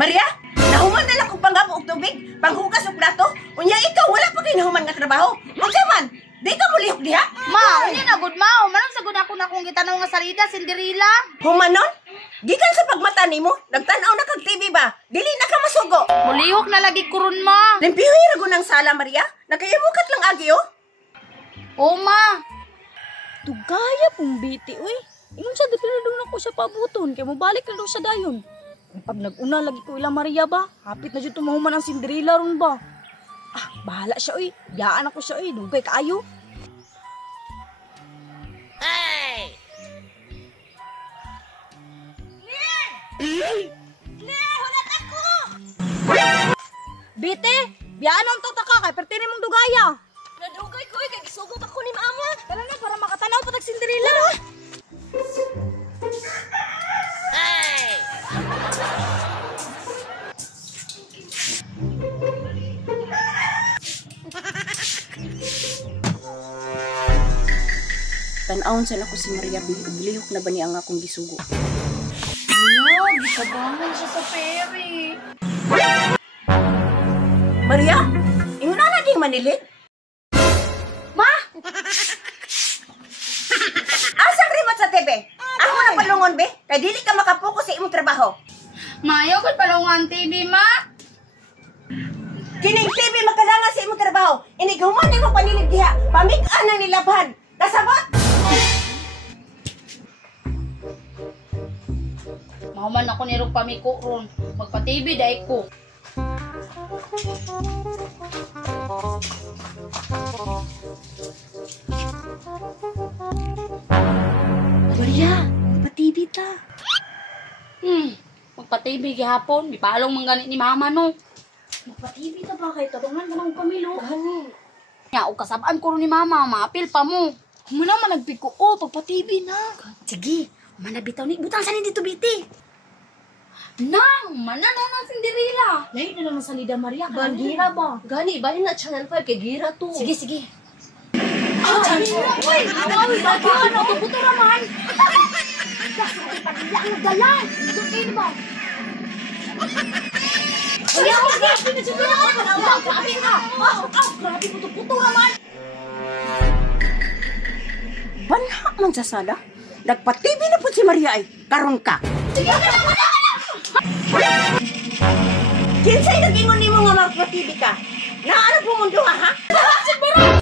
Maria, nahuman na lang kong panggabo og tubig, panghugas og plato. Unya ikaw wala pa kay nahuman nga trabaho. Unsa man? Di ka mulihok diha? Ma, unya na gud ma. Manong sagud ako na kung gitanaw nga salida, Cinderella. Humanon? Gikan sa pagmata nimo, nagtan-aw na kag TV ba? Dili na ka masugo. Mulihok na lagi kuron ma. Limpihoy ra gunang sala, Maria. Nakayamukat lang agi oh. O ma. Tugaya pong biti, uy. Ingon siya, dipinadong na ko siya pabuton. Kaya mabalik na daw siya dayon. Pag nag-una lagi ko ila Maria ba, hapit na dyan tumahuman ang Cinderella ron ba. Ah, bahala siya, uy. Biyaan ako siya, uy. Dugay kaayo. Hey! Hulat ako! Bite, biyaan ang tataka kay pertini mong dugaya. Nadugay ko, kay sugot ako ni mama. Tara na, para makatanaw pa tag Cinderella. Hey! Tan-awon sila ko si Maria bilihok na ba niya ang akong gisugo. Ano, gisabangan siya sa peri. Maria, ingon na ding manilit. Ma! Asang remote sa TV? Ako na palungon be, kay dili ka makapokus sa imong trabaho. Mayo ko palungan TV, ma. Kining TV makalangan sa imong trabaho. Inig human nimo panilig diha, pamig-an na nilabhan. Kasabot? Mahuman ako ni Rog pamiko ron. Magpa-TV dahi ko. Maria, pa-TV ta. Magpa-TV gihapon. Gipalong man ganit ni mama no. Magpa-TV ta ba kay tatungan mo ng pamilo? Gani. Nya, o kasabaan ko ron ni mama. Maapil pa mo. Muna man nagpiko o, pagpa-TV na. Sige. Manabitaw ni. Butang sa ni dito, Biti. Nang! Mananaw ng Cinderella. Lain na lang sa Lida Maria. Gira ba? Gani, bahin na Channel 5 kay Gira to. Sige, sige. Gira, uy! Awawi, bagyan! Ako puto raman! Pagila ang nagdala. Ito kayo ba? Kaya ako, pinagsabi na ako! Grabe ka! Grabe, puto raman! Banha man sa sala. Nagpa-TV na po si Maria ay karon ka. Sige ka na! Kinsay nag-ingon nimo nga magpa-TV ka? Na ano po mundo ha? Siguro!